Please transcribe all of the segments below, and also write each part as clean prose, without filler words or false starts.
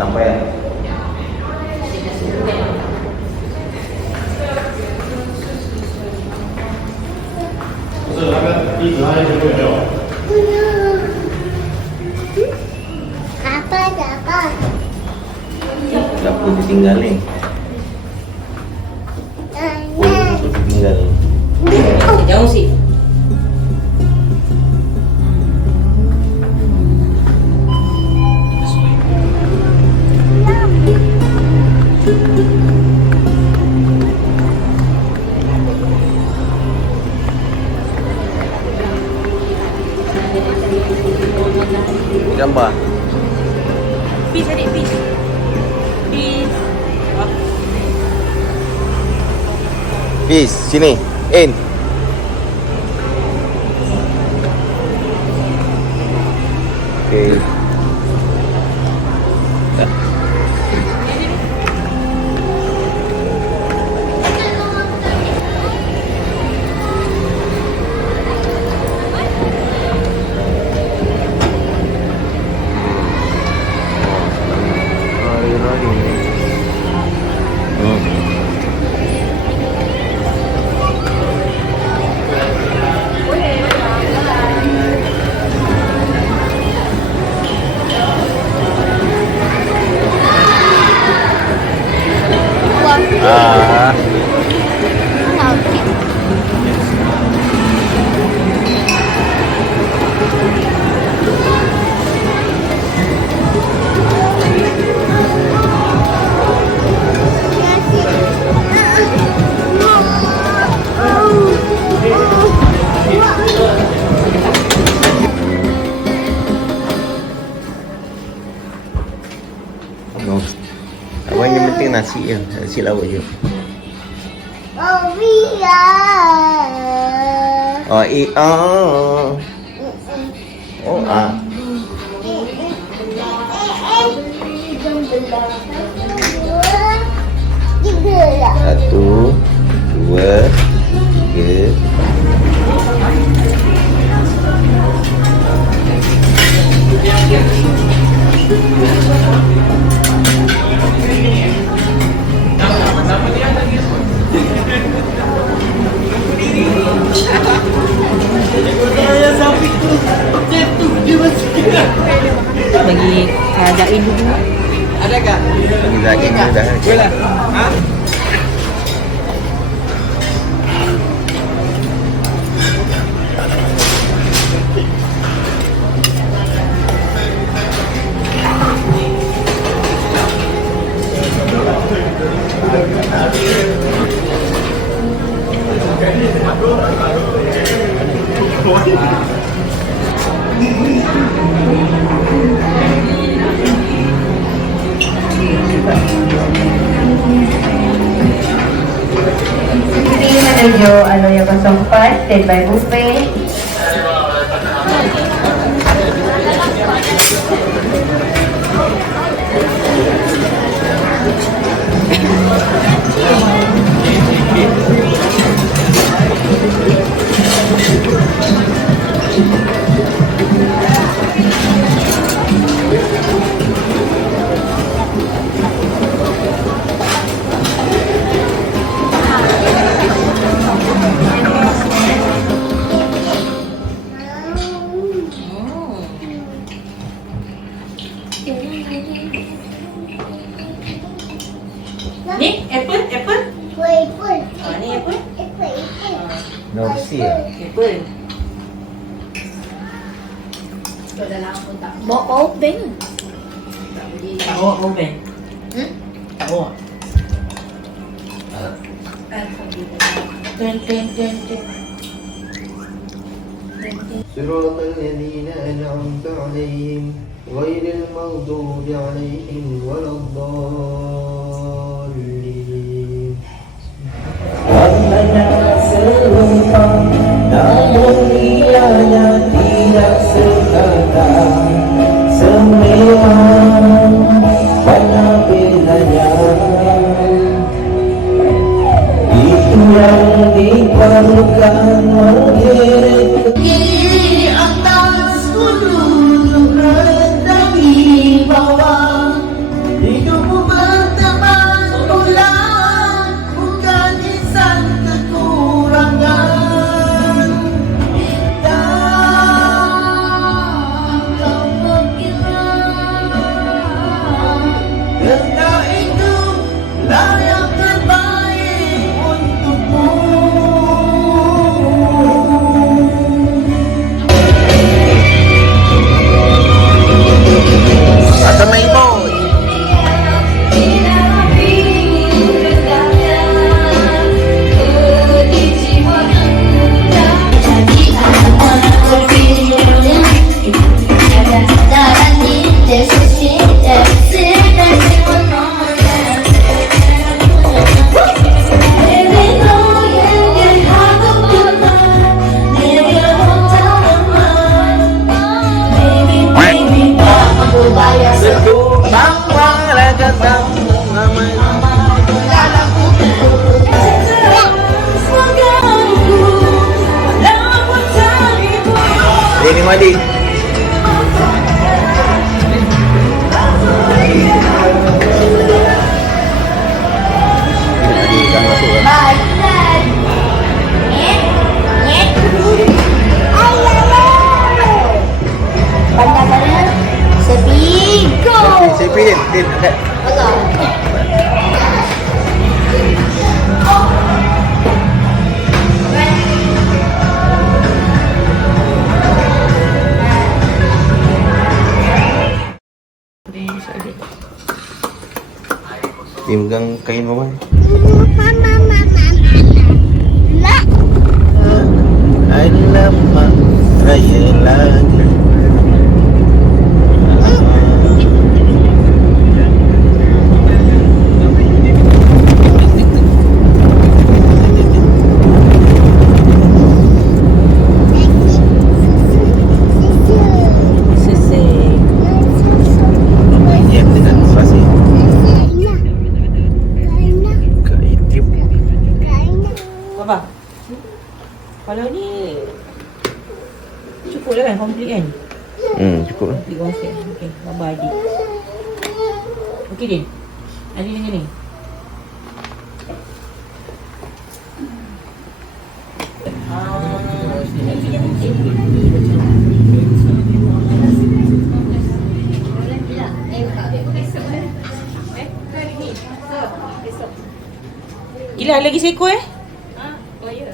sampai ya. Apa? Dapur ditinggal nih. Dapur ditinggal. Jauh sih. Gambar. Peace adik, peace. Peace. Peace, sini. In. Okay. Ah. Abang yang penting nasi je, nasi lauk je. Oh, oh, ah. Satu, dua, tiga. Bagi Zain dulu. Ada kak? Zain dah. Boleh. Ha? Menuju Aloya 04, standby buffet. Ni apple, apple. Apple. Ni apple. Norsi ya. Apple. Bawa bank. Tak bawa oven. Tak bawa. Ten. صراط الذين أنعمت عليهم غير المغضوب عليهم ولا الضالين. Warnanya serupa, namun ianya tidak sekata. Sememang warna bedanya, itu yang diperlukan mengiring. Atas gunung rendah di bawah. Malik. Adik dah masuk lah. Pandangannya sebigo. Sepi dia. Dia dekat. Dia pegang kain bawah. Alamak, raya lagi. Banyak dengan pasir. Keitip. Apa? Kalau ni cukup dah kan? Complete kan? Cukup lah. Complete konsep. Okay, bye-bye Adik. Okay Din. Adik dengan ni. Gila lagi seekor eh? Oh ya.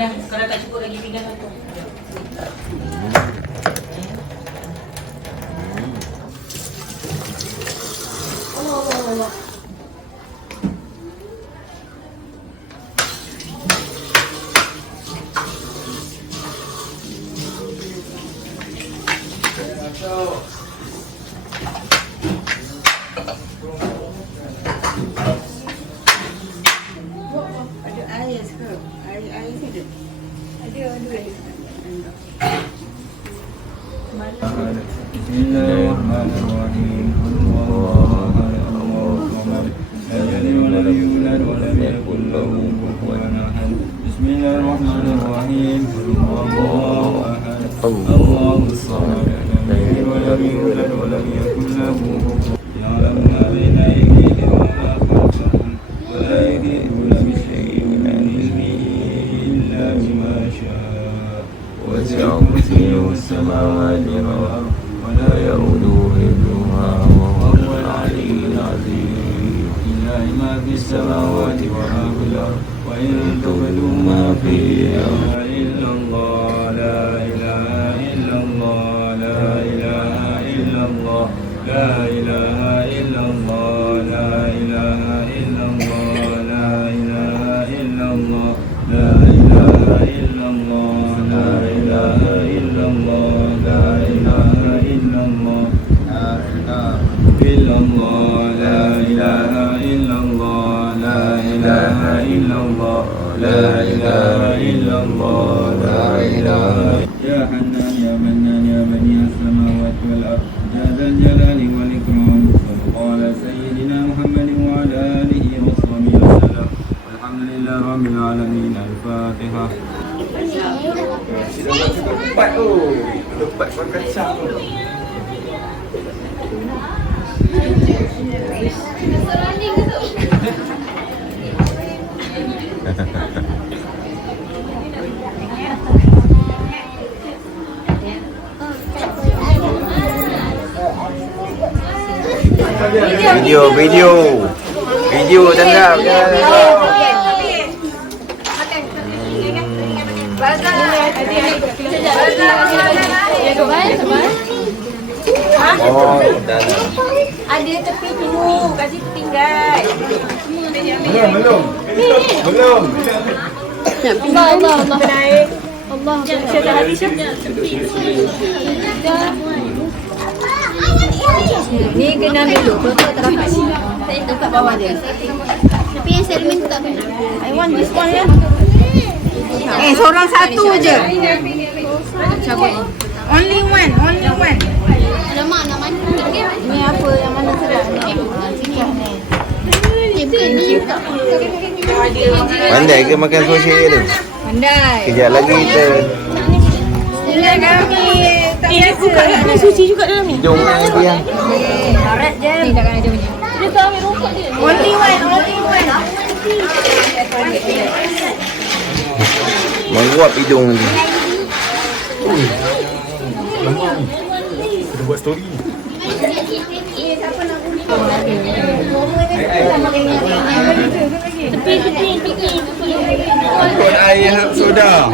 Dah, kalau tak cukup lagi pinggan satu. Bismillahirrahmanirrahim. Allahu Akbar. La ilaha illallah wa lam yakul lahu kufuwan ahad. Bismillahirrahmanirrahim. Allahu ahad. Allahus samad. Lam yalid wa lam yulad wa lam yakul lahu kufuwan ahad. Ya'lamu ma baina aydihim wa ma khalfahum wa la yuhituna bi shay'in min ilmihi illa bima sha'a. وسع كرسيه السماوات والأرض ولا يؤوده حفظهما وهو العلي العظيم. لله ما في السماوات وما في الأرض وإن تبدوا ما في إلا الله لا إله إلا الله لا إله إلا الله لا إله إلا الله لا إله إلا الله لا إله إلا الله لا إله إلا الله لا إله إلا الله لا إله إلا الله إلا الله لا إله إلا الله لا إله إلا الله لا إله إلا الله لا إله. يا حنان يا منان يا بديع السماوات والأرض يا ذا الجلال والإكرام. قال سيدنا محمد وعلى آله وصحبه وسلم. الحمد لله رب العالمين. الفاتحة. Lepas tu. Lepas makan kacang tu. Video tangkap. Oh, dah. Ada tepi dulu, kasih tinggal. Belum. Allah. Allah. Ni kena dulu, betul terapas. Saya tempat bawah dia. Tapi yang sermin tu tak kena. I want this one ya. Seorang satu je. Cabut. Only one. Alamak, nak mandi. Pandai ke makan sosej tu? Pandai. Kejap lagi kita Sila kami tak biasa. Ada suci juga dalam ni. hidung ni dia. Karet je. Ni takkan ada punya. Dia tak ambil rumput dia. Only one. Menguap hidung ni. Kita buat story. Angkut air soda.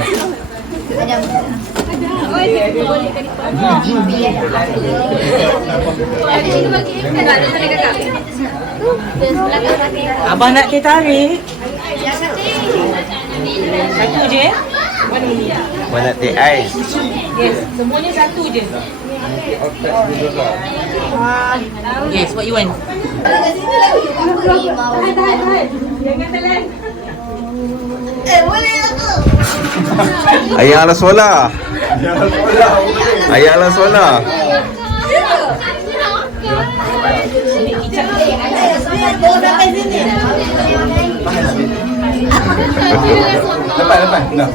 Abang nak teh tarik. Satu je. Mana teh ais? Yes, semuanya satu je. Yes, what you want? Ayah ala solar. Ayah ala solar. Lepas. Nah.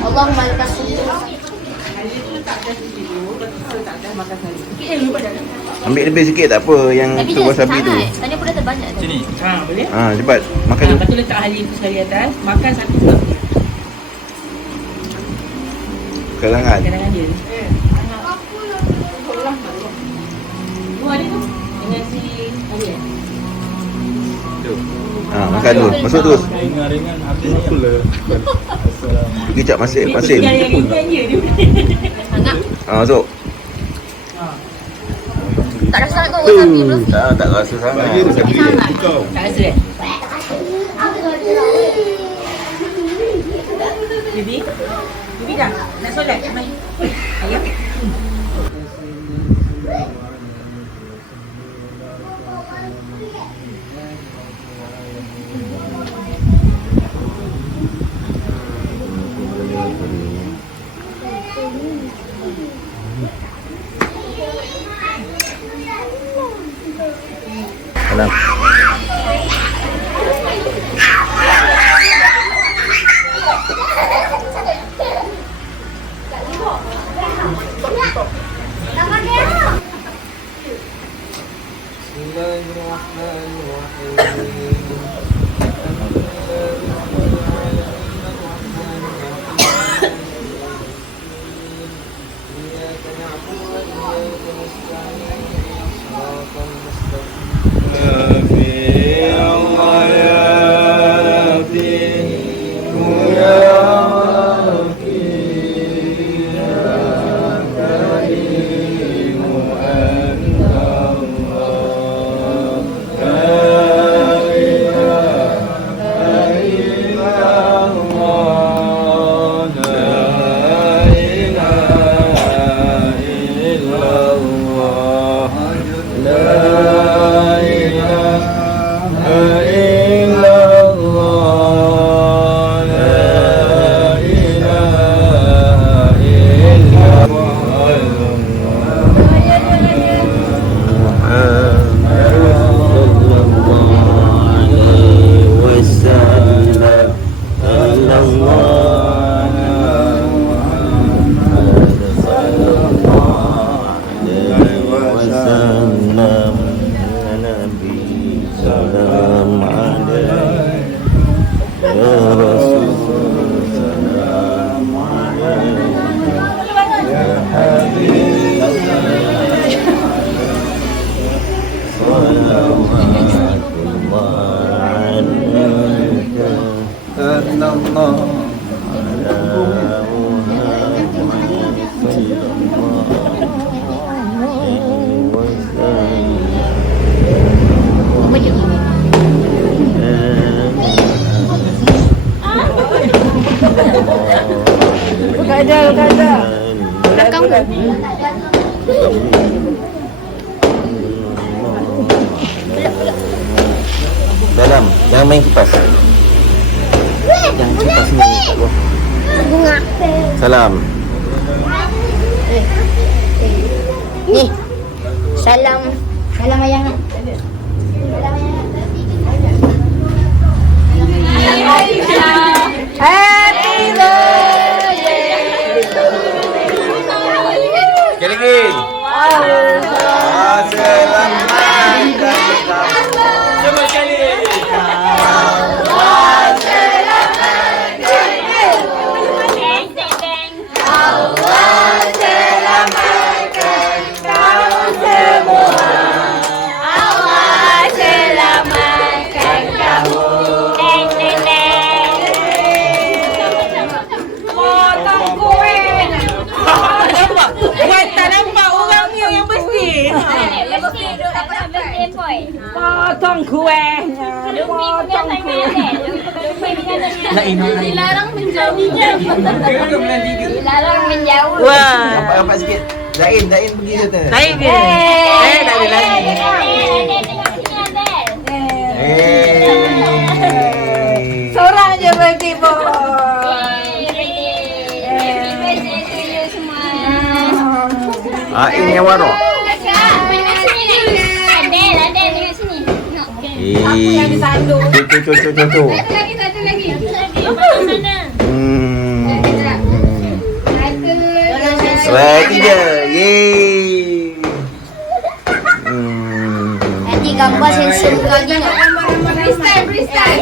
Allahumma lakas. Ambil lebih sikit tak apa yang tu wasabi tu. Tadi pun dah terbanyak tu. Sini. Ha, boleh? Cepat makan Lepas tu. tu letak halim tu sekali atas. Makan satu pula. Kerangan. Kadang-kadang dia. Dua ada tu. Dengan si halim. Makan dulu. Masuk terus. Ringan-ringan hati ni pula. Assalamualaikum. Kejap masih. Yang ringan je dia. Masuk. Tak rasa sangat kau wasabi tu. Tak rasa sangat. Bagi dia sendiri. Kau. Tak rasa eh? Bibi? Bibi dah? Nak solat? Mari. Ayah? Salam. Belakang tu. Dalam, jangan main kipas. Jangan kipas ni. Salam. Ni. Salam ayahan. Happy birthday. Sekali lagi. Cuba sekali. Potong kue. Potong kue. Dilarang menjauhnya. Dilarang menjauh. Wah. Nampak sikit. Zain pergi je tu. Lain dia. Tak ada lagi. Seorang je birthday boy. Ain yang warok. Cucu. Satu lagi. Lagi je. Yeay. Nanti gambar sensor lagi nak. Freestyle.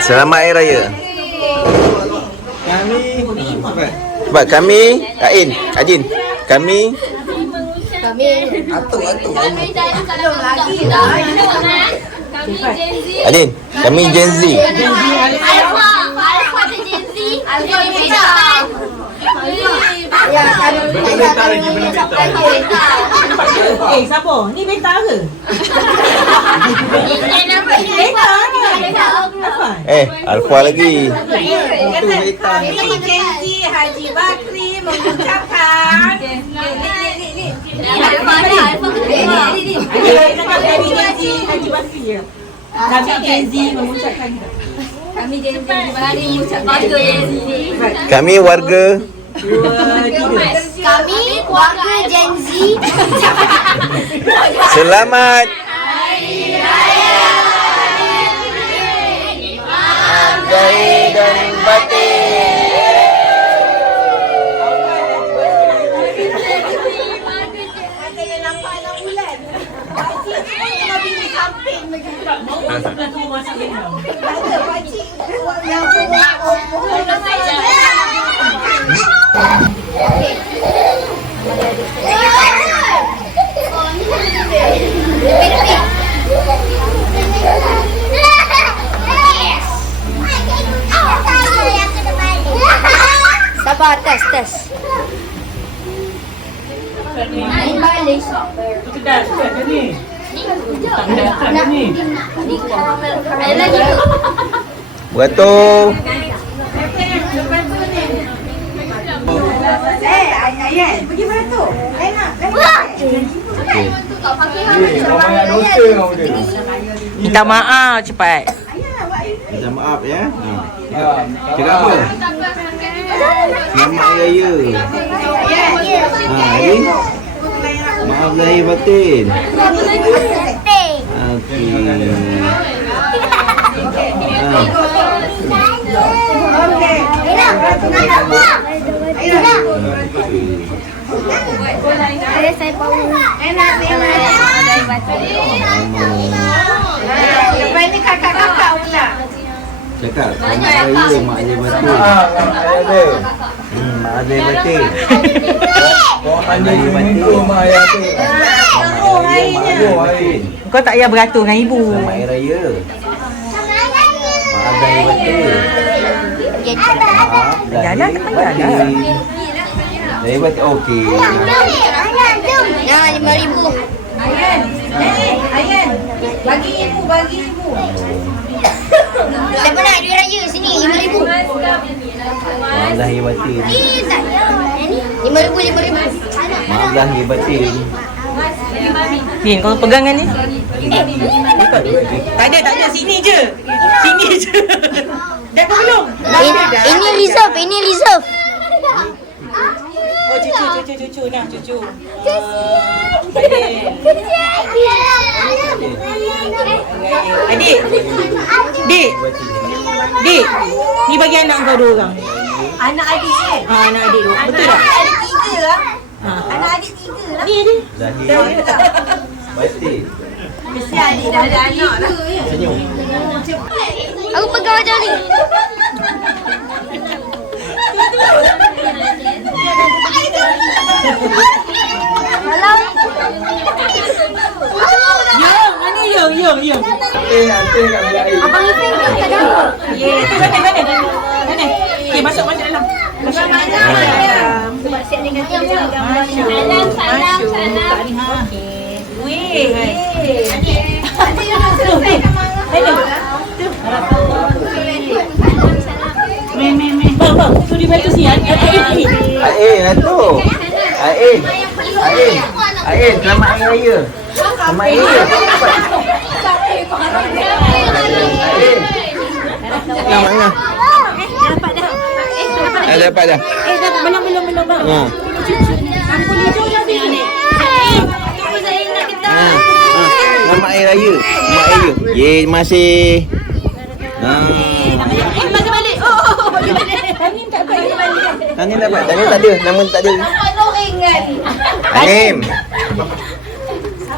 Selamat Hari Raya. Kami. Sebab kami, Ain, Adin, kami Adin, kami Gen Z. Alpha tu Gen Z. Alpha beta. Ya, Siapa? Ni beta ke? Alfa lagi. Ini Gen Z Haji Bakri mengucapkan Alpha Kami Gen Z Haji Bakri je. Kami Gen Z mengucapkan. Kami Gen Z Haji Bakri. Kami warga Kami warga Gen Z. selamat Zahir dan batin. Sabar, tes. Ini balik. Sudah ni. Tak ni. Ada lagi. Beratur. Ayan, pergi beratur. Enak. Banyak dosa kau dia. Minta maaf cepat. Minta maaf ya. Cakap apa? Selamat Hari Raya. Adin. Maaf lahir batin. Saya bau. Enak. Lepas ni kakak-kakak pula. Cakap selamat Hari Raya mak lahir batin. Mak lahir batin. Orang lahir batin. Mak ayah tu. Selamat Hari Raya mak lahir batin. Kau tak payah beratur dengan ibu. Selamat Hari Raya. Mak lahir batin. Maaf Jalan tak payah dah. lahir batin. Okey. Nah, 5,000. Ayan. Bagi ibu. Siapa nak duit raya sini? 5,000. Maaf lahir batin. Tak. 5,000. Maaf lahir batin. Din, kau pegang kan ni? Tak ada. Sini je. Dah kau belum? Ini reserve. Oh, cucu cucu nah cucu. Adik. Dik. Ni bagi anak kau 2 orang. Anak adik eh. Anak adik tu. Betul tak? Adik 3 lah. Ha. Anak adik 3 lah. Ni ni. Zahir. Batik. Mesti adik dah ada anak dah. Senyum. Aku pegang macam ni. Malam. Yo. Hati kat bilik air. Abang Ifin kat dapur. Ye, tu mana? Okey, masuk dalam. Masuk dalam. Sebab siap dengan gambar. Salam. Weh. Adik dah selesai kan marah. Hello. Bang, tu di batu sian. Ain, tu. Ain, selamat hari raya. Selamat hari raya. Ain. Mana? Dapat dah. Belum bang. Ha. Selamat hari raya. Selamat hari raya. Ye, masih. Balik. Tanin tak dapat balik. Tanya dapat. Tanya tak ada. Nama tak ada. Anim.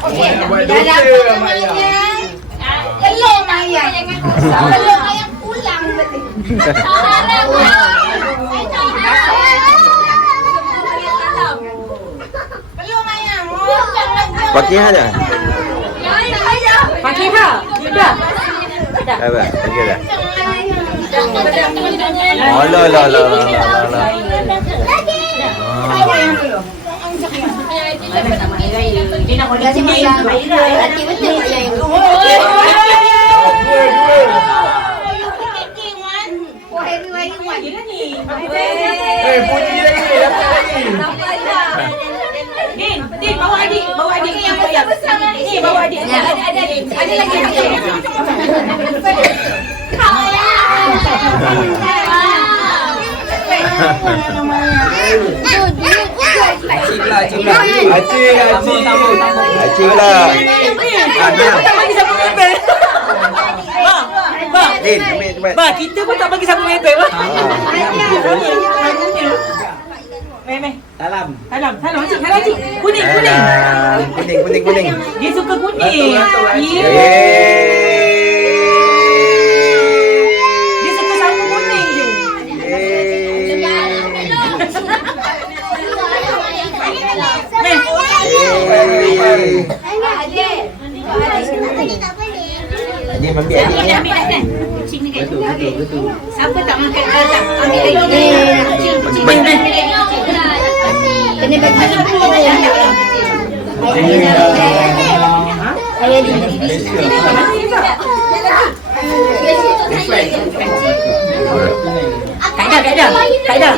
Dalam pertemuan Kelong ayam. Kelong ayam pulang betul. Kelong ayam. Pakai ada. Pakai ha. Sudah. Apa? Pakai dah. Oh, la. Dia nak order sini. Hati betul tak yang Puji lagi. Dapat lagi. Din, bawa adik yang bayar. Ni bawa adik. Ada lagi. Acik lah. Acik lah. Tak bagi sapu mebel. Bang. Din, ambil cepat. Bang, kita pun tak bagi sapu mebel. Meh. Salam. Salam, cik. Kuning. Kuning. Dia suka kuning. Ya. Dia suka sapu kuning je. Meh. Adik ambil adik. Betul. Siapa tak makan tak ambil lagi. kena bagi ayah di Kaedah.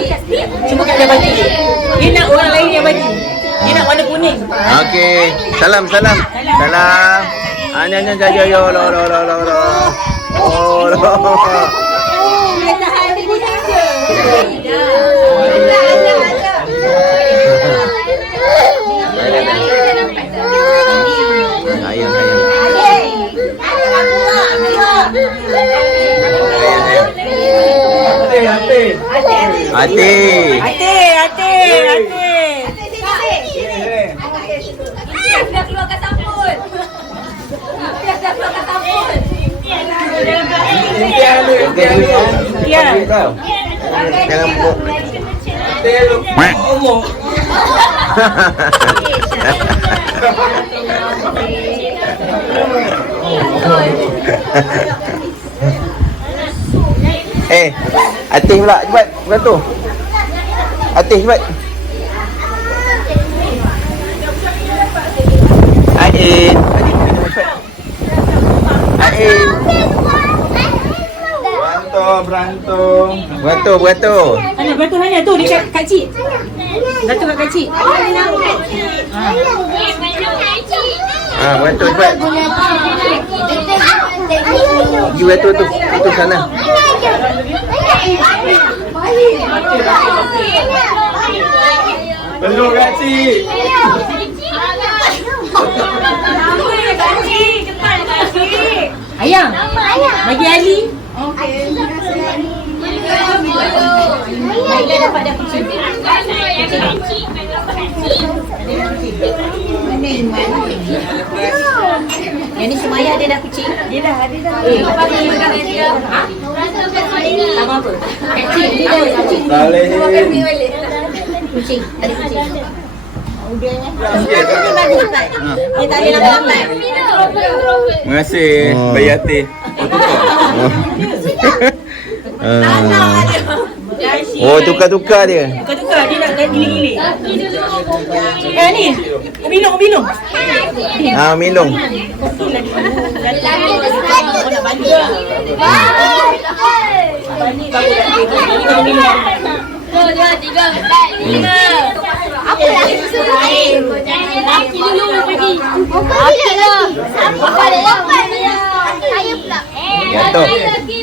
Cuma Kaedah bagi. Dia nak orang lain yang bagi. Dia nak warna kuning. Okey. Salam. Anya jayo lo. Oh, lo. Ayam. Hati. Dah keluarkan sampul. Ya. Jangan buk. Allah. Atih pula cepat. Bukan tu. Atih cepat. Ain. Berantem. Beratur. Mana beratur mana tu dekat Kak Cik. Beratur kat Kak Cik. Beratur cepat. Pergi beratur tu. Itu sana. Peluk kacik. Ayang. Bagi Ali. Dia dapat dah kucing. Yang ni Semaya dia dah kucing. Dia dah. Sama apa? Kucing. Dia dah kucing. Saleh. Kucing. Ada kucing. Dia tak ada lambat. Terima kasih. Bayi hati. Oh, tukar-tukar dia. Tukar dia nak giling-giling. Ni. Minum. Ah, Milong. Dua, tiga, empat, lima. Apa lagi? Laki dulu pergi. Apa dia? Apa dia? Saya pula. Jatuh. Laki.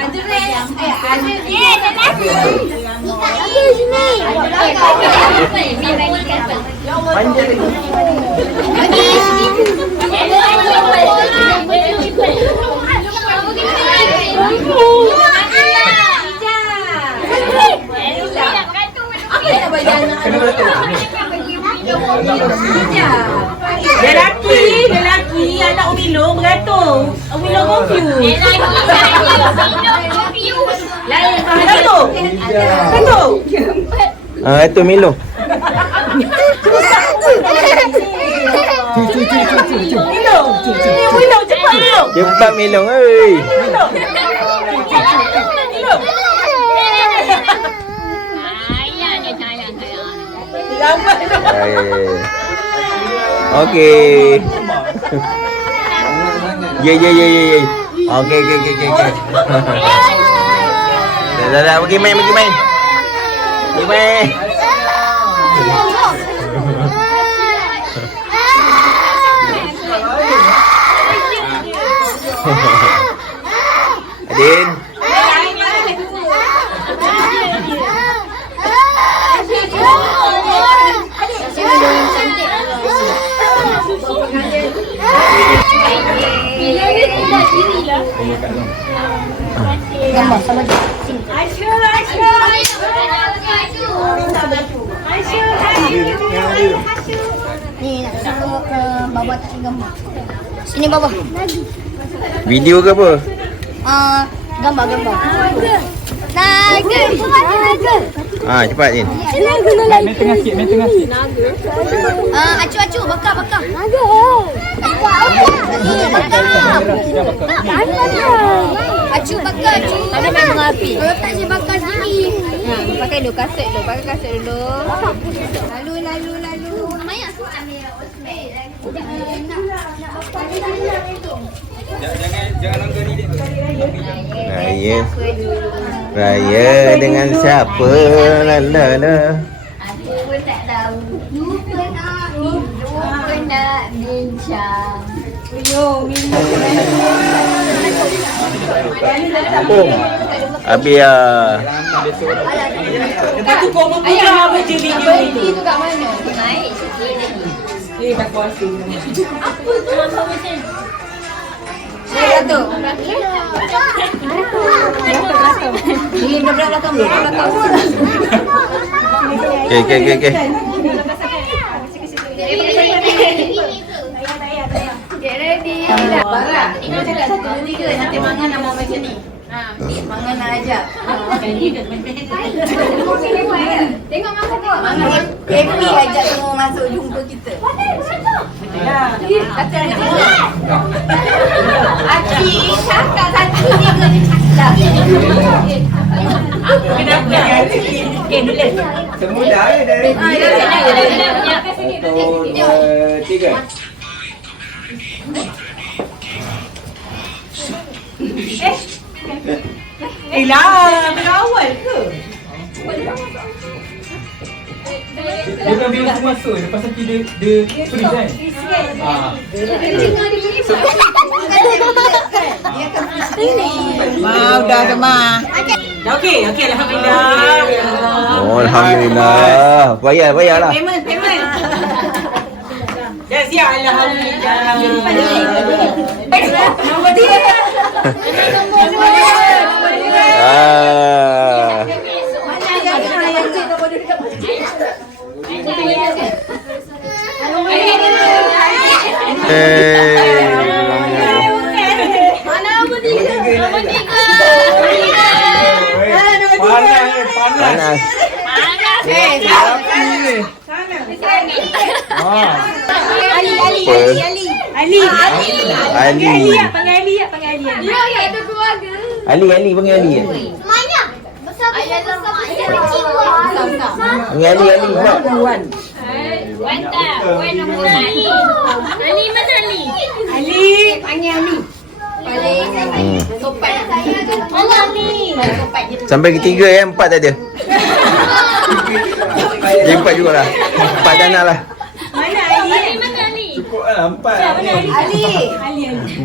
Ada rest. Ada laki. Ada sini. Lelaki anak Umilong beratur. Umilong confused. Lain beratur. Ah, itu Milong. Umilong cepat Umilong. Cepat Milong, oi. Lambat. Okey. Ye. Okey. Dah, pergi main. Pergi main. Adin. Gambar sama dia. Ni nak suruh Baba tak gambar. Sini Baba. Video ke apa? Gambar. Naga. Ah, cepat Din. Main tengah sikit. Acu, bakar. Naga. Acu bakar. Ada main api. Kalau tak saya bakar sini. Pakai dulu kaset dulu. Lalu. Maya aku ambil Jangan langgar ni dia. Raya dengan siapa? Lala. Aku pun tak tahu. Lupa nak bincang. Habis Lepas tu kau pula baca video itu. Itu kat mana? Naik sikit lagi. Tak kuasa. Apa tu macam ni? Saya tu. Ini belakang. Okey. Get ready. Barat. Ini cakap 1, 2, 3. Nanti Mangan nak mau macam ni. Mangan nak ajak. Tengok Mangan tu. Mangan happy ajak semua masuk jumpa kita. Kata nak Aki cakap 1, 2, 3 dia cakap. Kenapa? Okey, dulu. Semua dah dari. 1, 2, 3. Lah, berawal ke? Dia kan bila aku masuk, lepas nanti dia freeze kan? Mau dah. Okey, alhamdulillah. Oh, alhamdulillah. Bayarlah. Payment. Dah siap alhamdulillah. Nombor 3. Ah. Panas. Ali. Panggil Ali. Ali panggil Ali. Semuanya. Besar. Panggil Ali buat. Ali mana Ali? Panggil Ali. Sopan. Allah ni. Sopan je. Sampai ketiga 4 tak ada. Dia 4 jugalah. 4 dah nak lah. Mana Ali? Cukup lah 4. Ali.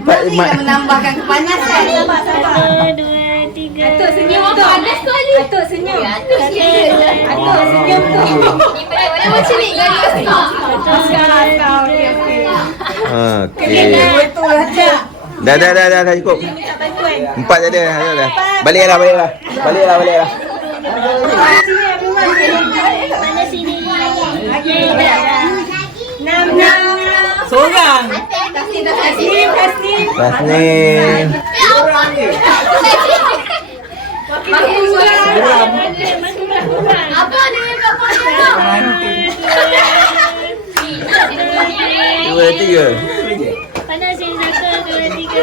4 mak. Menambahkan kepanasan. Sabar. 1, 2, 3. Atuk senyum tu. Panas tu Ali. Atuk senyum. Atuk senyum tu. Boleh macam ni ke? Okey. Betul aja. Dah cukup. 4 dah ada. Baliklah. Mana sini? Seorang. Tasnim. Tasnim. Apa dia kata? 2, 3. Mana sini 1, 2, 3.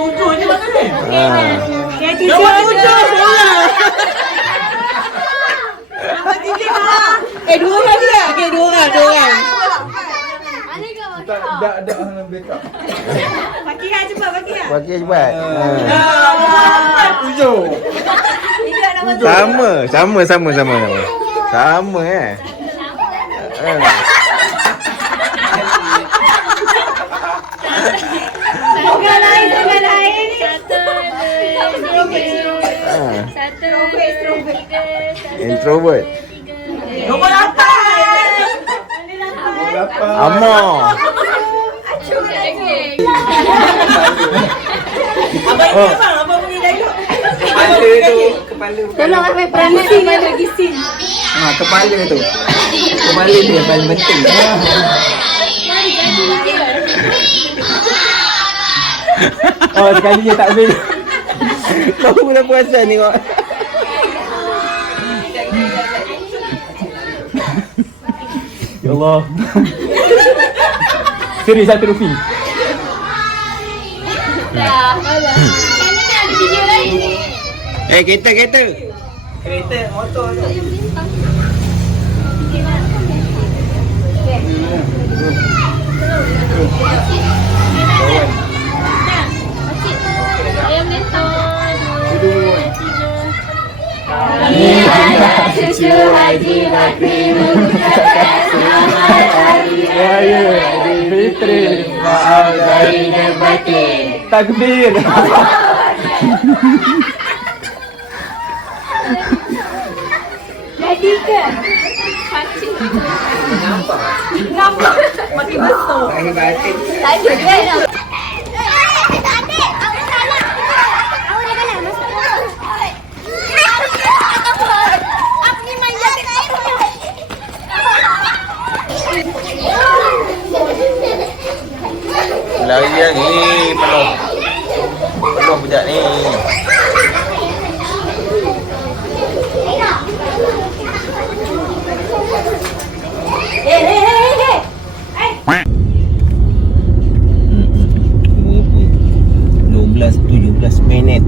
Tujuh je mana ni? Ha. Dua orang dia. Okey, dua orang. Dak hang backup. Fakihah cepat Fakihah. Bagi cepat. Ha. Tujuh. Tidak nombor Sama eh. Ha. Tengah lain. 1, 2, 3. Introvert. Nombor 8. Amor. Abang punya dialog. Tolong ambil promosi bagi scene. Kepala tu. Kepala tu yang paling penting. Sekali je tak habis. Kau pula perasan tengok. Ya Allah. Seri Rp1. Kereta. Kereta, motor tu. Ayam lentor. 2, 3. Cucu Haji Bakri Raya Fitri. Maaf dari batin. takbir. Jadi ke? Nampak. Makin besar. Tak ada kan? Tak ada. Aku salah. Aku dah kalah. Aku ni manja. Larian ni penuh budak ni. Hey. 17 minit.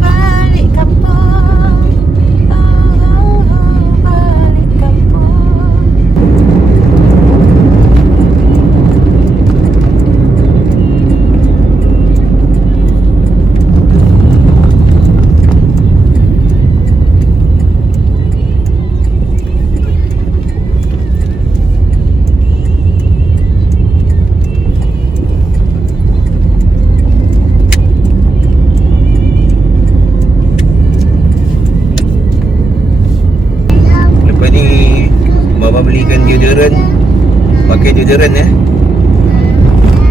Balik kampung. Balik kampung. pastikan deodorant. Pakai deodorant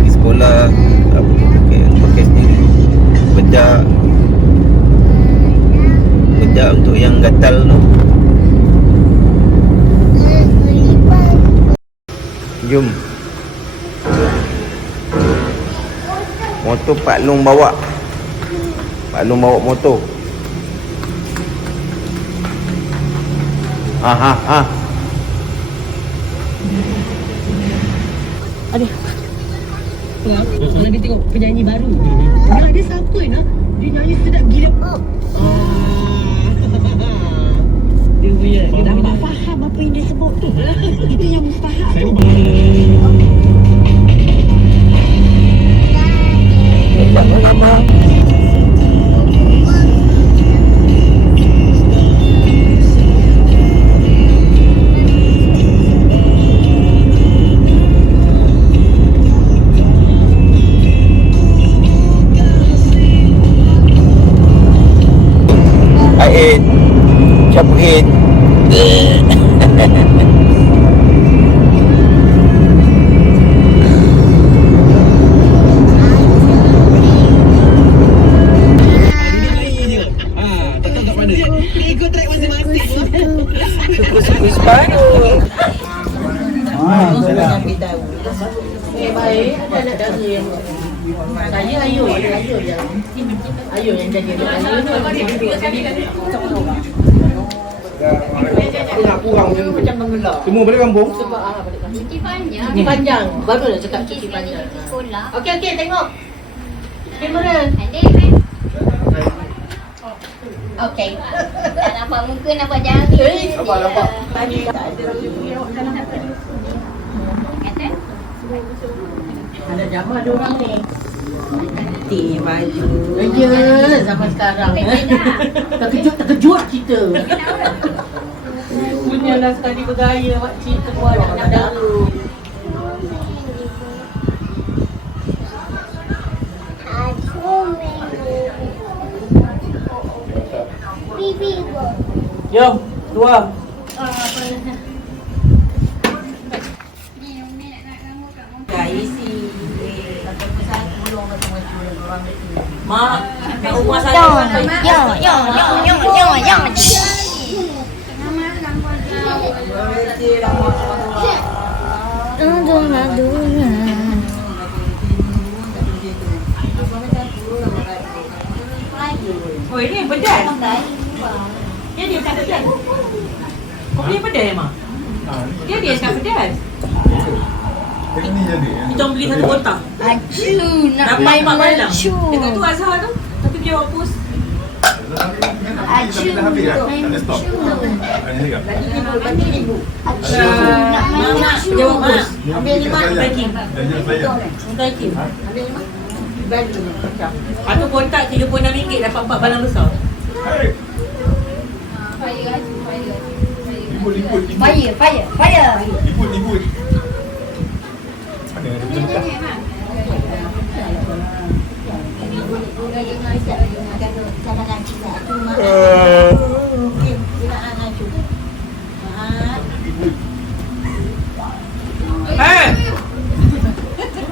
di sekolah. Apa tu, pakai sendiri. Bedak untuk yang gatal tu. Jom. Motor Pak Long bawa. Pak Long bawa motor. Kalau dia tengok penyanyi baru, dia siapa nak? Dia nyanyi sedap gila. Dia punya, dia dah tak faham apa yang dia sebut tu. Itu yang mustahak tu. Jangan lama. Ain, capuin. Ikut track masing-masing. Suku-suku separuh. Baik, ada nak jaga yang saya Ayu je. Ayu yang jaga dia. Kurang je macam mengelak. Semua balik kampung? Sebab balik kampung. Cuti panjang. Cuti panjang. Baru nak cakap cuti Cuti panjang. sekolah. Okey, tengok. Kamera. Adik, okey. Tak nampak muka, nampak jari. Nampak. Kata? Ada jamaah dia orang ni. Cantik baju. Ya, zaman sekarang. Terkejut kita. Punyalah sekali bergaya makcik keluar anak baru. Jom, keluar. Mak, nak rumah saya sampai. Oh, ini pedas. Dia tak pedas. Kau beli pedas ya, Mak? Dia tak pedas. Ini jadi. Kita beli satu kotak. Aju, nak Dapat main Mak malam. aju. Dekat tu Azhar tu. Tapi dia hapus. Aju, Dah habis dah? main Tak ada stop? aju. Ada lagi tak? Aju, nak main Mak, aju. dia hapus. Ambil 5 bagi. Jangan saya. Bagi. Ambil 5. Bagi. Satu kotak RM36 dapat 4 balang besar. Liput. Fire. Liput. Mana ada buka?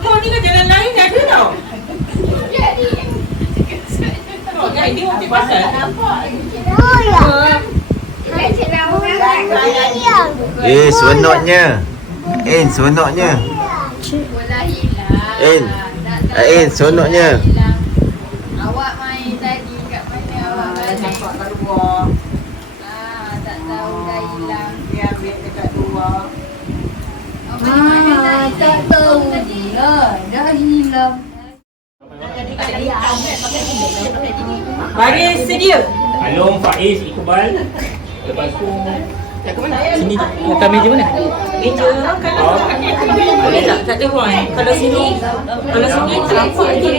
Kau ni kan jalan lain dah ada tau. Oh, guys, tengok cik pasal. Seronoknya. Seronoknya. Bola hilang. Seronoknya. Awak main tadi kat mana awak balik? Nampak kat luar. Tak tahu dah hilang. Dia ambil dekat luar. Awak mana tadi? Tak tahu lah. Dah hilang. Baris sedia. Along Faiz Iqbal. Lepas tu Sini. Bukan meja mana? Meja kalau boleh tak ada ruang. Kalau sini tak nampak lagi.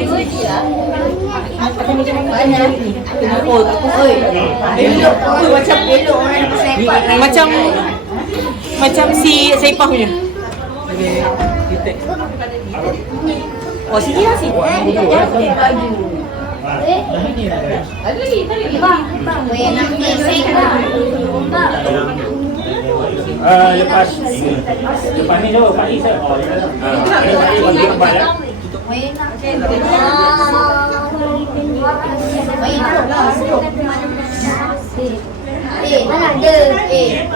Macam si Saipah punya. Oh, sini lah sini. Ada lagi. Bang, nak pergi. Lepas ni tu Pak Is lah. Ada Pak Is bagi kembali lah.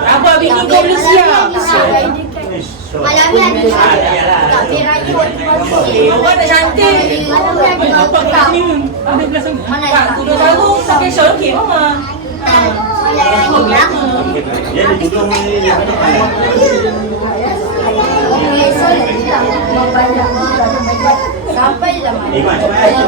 Abang bikin kau boleh siap. Malam ni ada tak berayut. Abang tak cantik. Nampak kat sini. Ada belah sana. Pak, tudung sarung pakai shawl okey mama. Dia ada tudung ni. Sampai lah. Mak, cepat ni.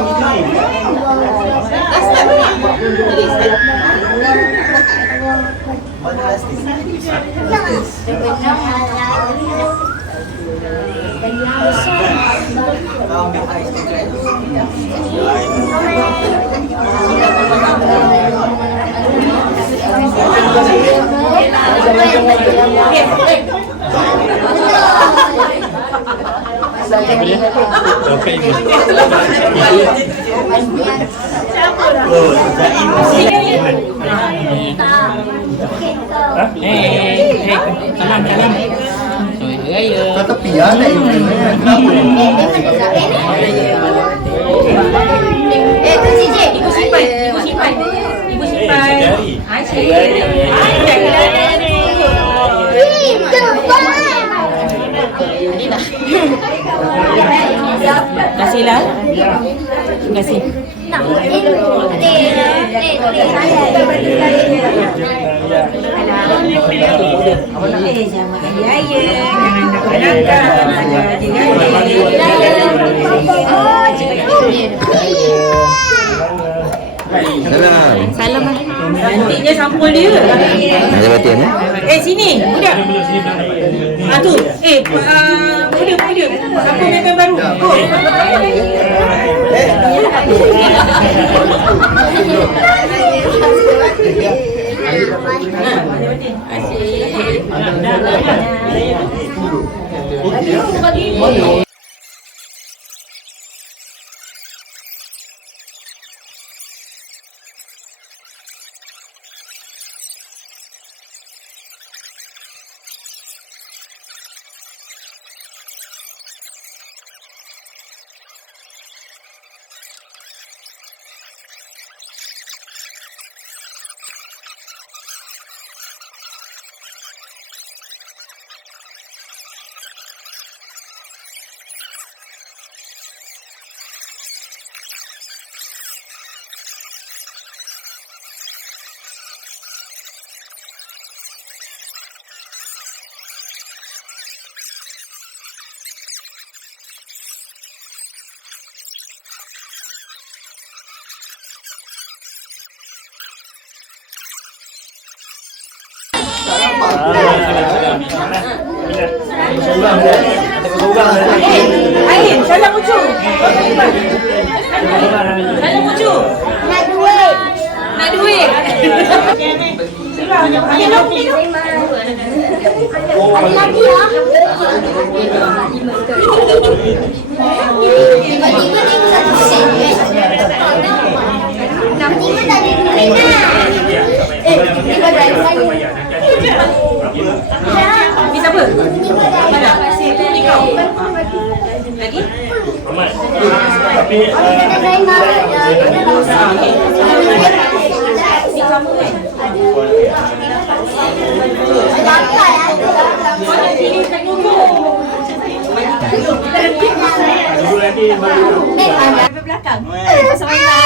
Salam. Kat tepi lah nak Tu CJ. Ibu simpan. Hai, cik. Terima kasihlah. Terima kasih. Salam. Nantinya sampul dia. Ada batin ya? Sini, budak. Tu. Budak. Sampul member baru. Ain, salam ucu. Salam ucu. Nak duit. Ni siapa? Mana? Ni kau. Lagi? Ahmad. Tapi dulu lagi baru belakang. Pasal mana?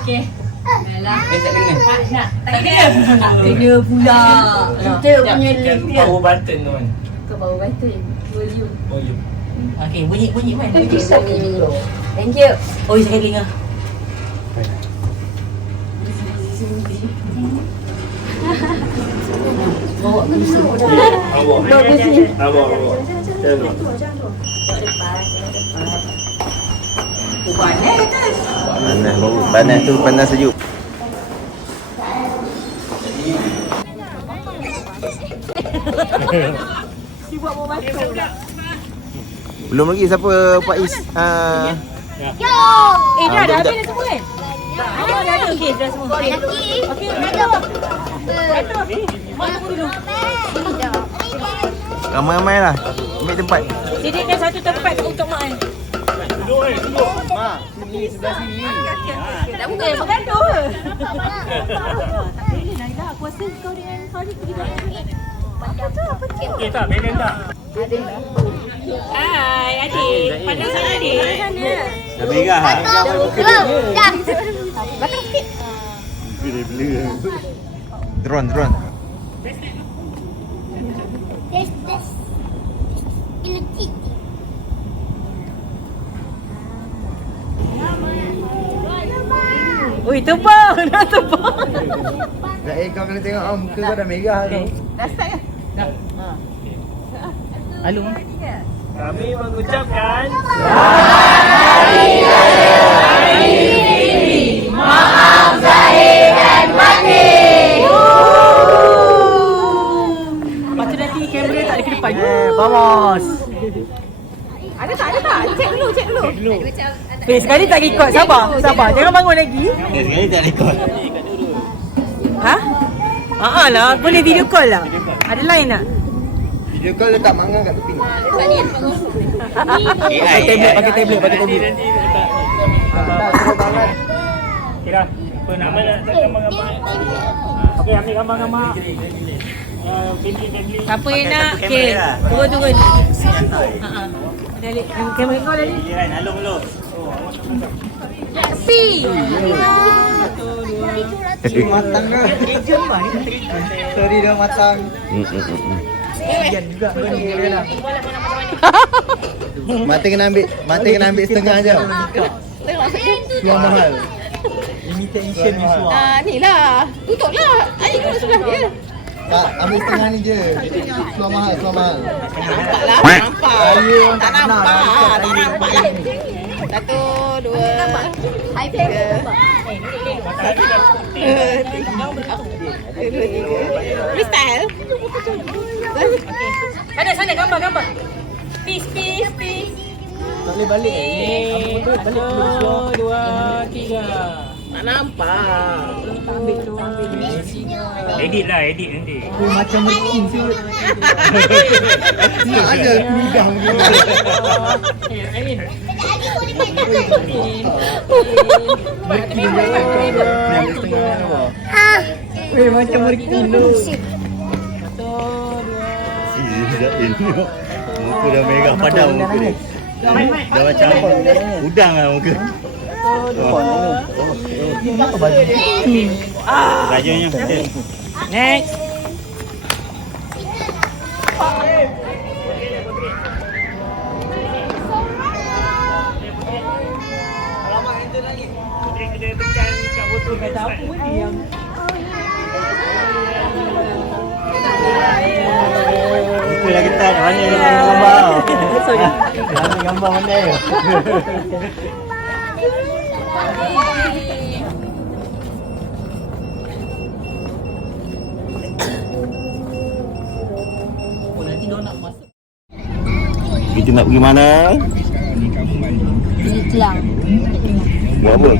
Okey. Tak kena pula. Kita punya link dia. power button tu kan. Kau bawa batu. Volume. Volume. Okey, bunyi kan. Thank you. Oh, saya dengar. Awak. Panas tu, panas sejuk. Belum lagi siapa Pak Is Yo. Dah Jom, habis dah semua kan? Dah ada. Okey, dah semua. Lagi. Okey, Ada. Mak tunggu dulu. Ramai-ramai lah. Ambil tempat. Sediakan satu tempat untuk mak kan. Duduk duduk. Tak buka bergaduh. Tak boleh Naila, kuasa kau dengan Farid pergi dah. Okey tak? Belen tak? Hai, adik. Pandang sana adik. Sana. Dah merah lah. Dah. Drone. Tes. Elektrik. Ui, terbang. Dah terbang. Kau kena tengok muka kau dah merah tu. Dah start kan? Dah. Alung. Kami mengucapkan Lepas tu nanti kamera tak ada ke depan. Vamos. Ada tak? Cek dulu. Sekali tak record. Sabar. Jangan bangun lagi. Sekali tak rekod. Ha? Lah. Boleh video call lah. Ada line tak? Video call letak mangang kat tepi. Pakai tablet. kira apa nama nak gambar-gambar. Okey, ambil gambar-gambar. Family. Siapa yang nak? Okey. Turun. Dalik. Kamera kau dalik. Ya kan, alung dulu. Si. Matang ke? Sorry dah matang. Mati kena ambil setengah je. Keluar mahal. Imitation ni suar. Ni lah. Tutuplah. Air kau sebelah dia. Tak, ambil setengah ni je. Keluar mahal. Nampak lah. Tak nampak. Satu, dua. Tiga. Freestyle. Sana gambar. Peace. Tak boleh balik. Satu, dua, tiga. Tak nampak. Edit nanti. Macam mesin tu. Tak ada udang je. Aileen. Macam mesin tu. Muka dah merah padam muka dia. Dah macam udang lah muka. Kenapa baju ni? Rajanya betul. Next. Kita tekan kat botol kata apa pun diam. Muka dah ketat. Mana gambar? Sorry. Mana gambar mana? Kita nak pergi mana? Pergi Kelang. Buat apa?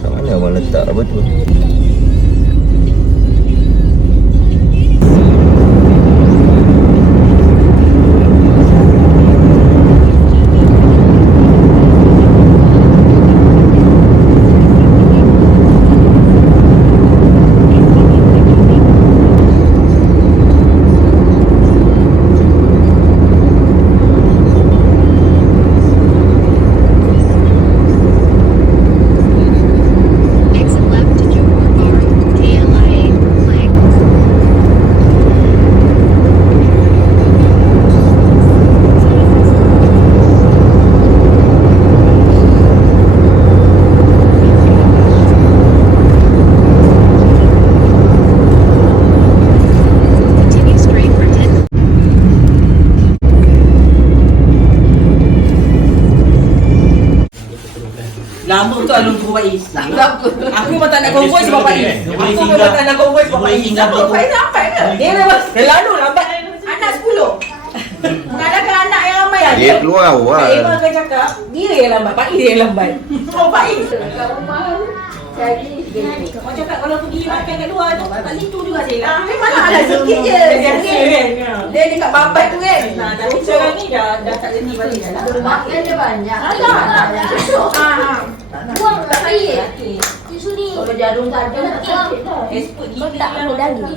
Kat mana abang letak apa tu? Faiz. Aku memang tak nak konvoi sebab Faiz. Aku memang tak nak konvoi sebab Faiz. Kenapa? Faiz lambat ke? Dia terlalu lambat. Anak 10. Mengadakan anak yang ramai lagi. Dia keluar awal. Emma akan cakap, dia yang lambat. Faiz yang lambat. Oh, Faiz. Kau cakap kalau pergi makan kat luar tu, kat situ juga Sheila. Memanglah ada sikit je. Dia dekat babat tu kan. Tapi sekarang ni dah tak ada ni balik dah. Makan dia banyak. Buang tak sakit. Tisu ni. Kalau jarum tak ada, tak sakit dah. Expert Kau tak ada lagi.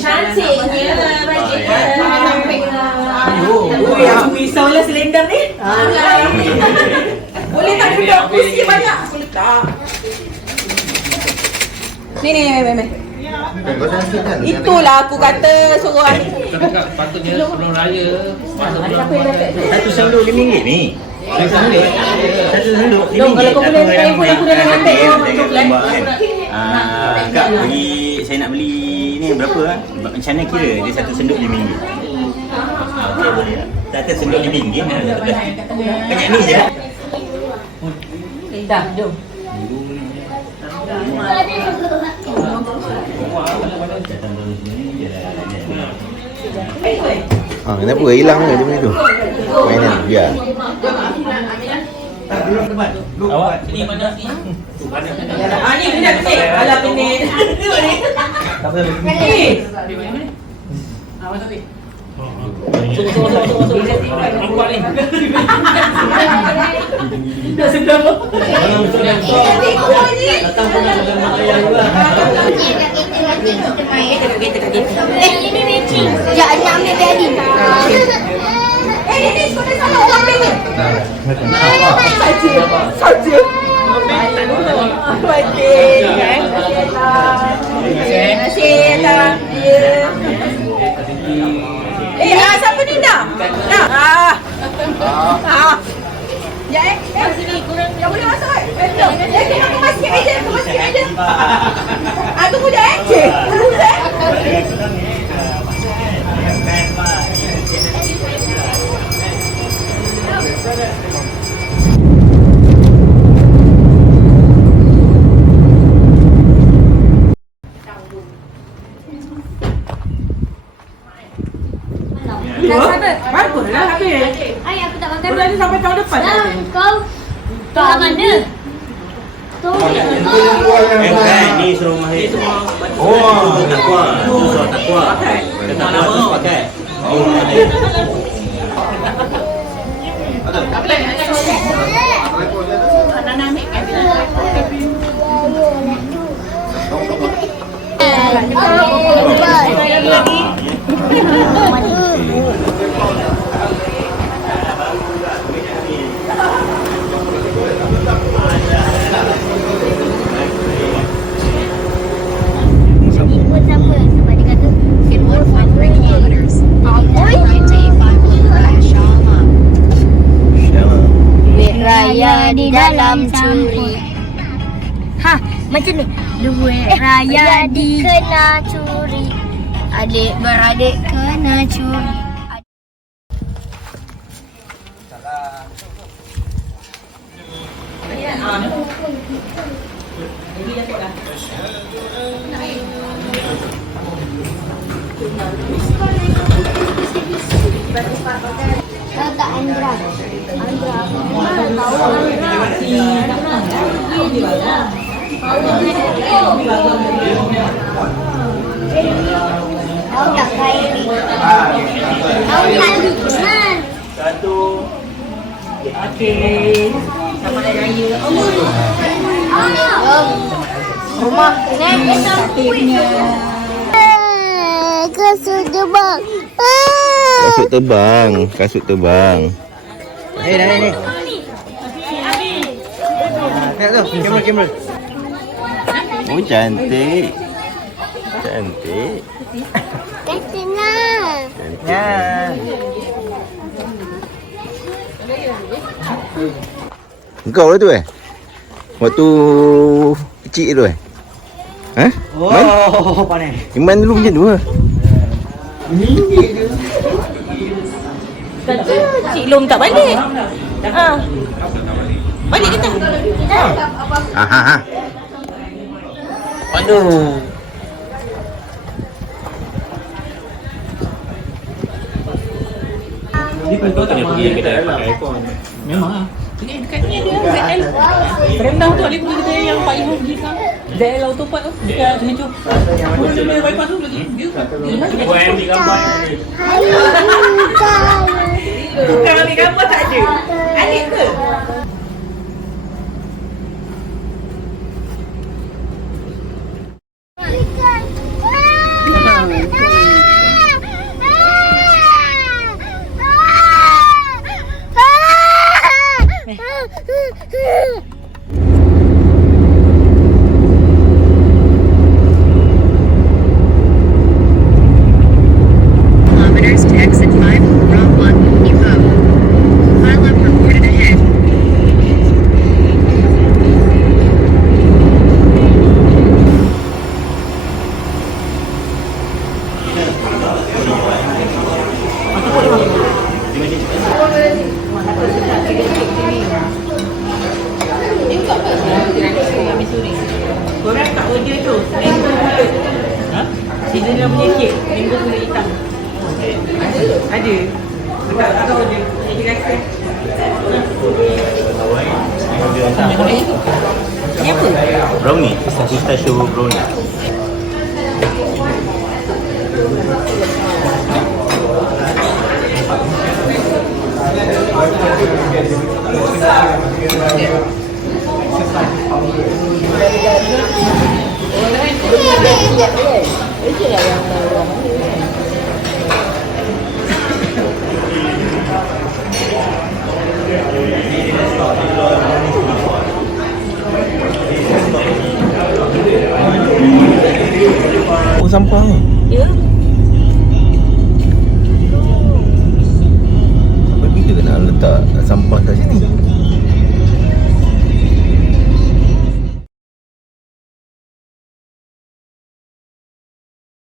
Cantiknya aku risaulah selendang ni. Boleh tak duduk kursi banyak? Aku letak. Ni. Itulah aku kata suruh Ani. Patutnya sebelum raya. Satu senduk RM5 ni. Satu senduk RM5. Kalau kau boleh telefon aku dah nak ambil Kak bagi saya nak beli ni berapa ah? Macam mana kira dia satu senduk RM5? Okey boleh tak? Satu senduk RM5 banyak ni je. Dah, jom. Kenapa hilang ke macam tu? Mainan biar. Awak ni mana ni? Ni pindah petik. Alah pening. Tengok ni. Tak apa. Awak tak Nampak ni. dah sedap. Datang pun nak mak ayah juga. Ini Meci. Sekejap, Adik ambil Daddy. Ini sekolah salah orang ni. Saja. Terima kasih. Siapa ni dah? Ya sini kurang. Tak boleh masuk kan? Kemas sikit aja. Tunggu dah cik. Baguslah habis. Ayah aku tak makan. Bulan ni sampai tahun depan. Kau tak mana? Ni suruh mahir. Oh, takwa. Susah takwa. Takwa tu pakai. Raya di dalam curi. Macam ni. Duit raya dikena curi. Adik beradik kena curi. Kau tak Andra. Kau tak Kairi. Kau tak Lukman. Satu. Okey. Selamat Hari Raya. Rumah cantiknya. Kasut terbang. Kasut terbang. Ni. Lihat tu, kamera. Oh, cantik. Cantiknya. Engkau lah tu Waktu kecil tu Oh, panas. Iman dulu macam tu Kata Cik Long tak balik. Balik kita. Ha. Aduh. Kau kena pergi kedai pakai iPhone. Memang ah. Dekat ni ada ZL. Rendah tu alih pergi kedai yang Pak Ibu pergi kan. ZL Autopart tu. Dekat Semencur. Dia bypass tu lagi. Buat ambil gambar ni. Bukan ambil gambar tak ada. Adik ke? Kilometers to exit 5, Route 1, Evo. Pile up reported ahead. Korang tak order tu. Mango pulut. Ha? Seasonal punya kek. Mango pulut hitam. Ada. Ada order. Jadi rasa. Ni apa? Brownie, pistachio brownie. Itu lah yang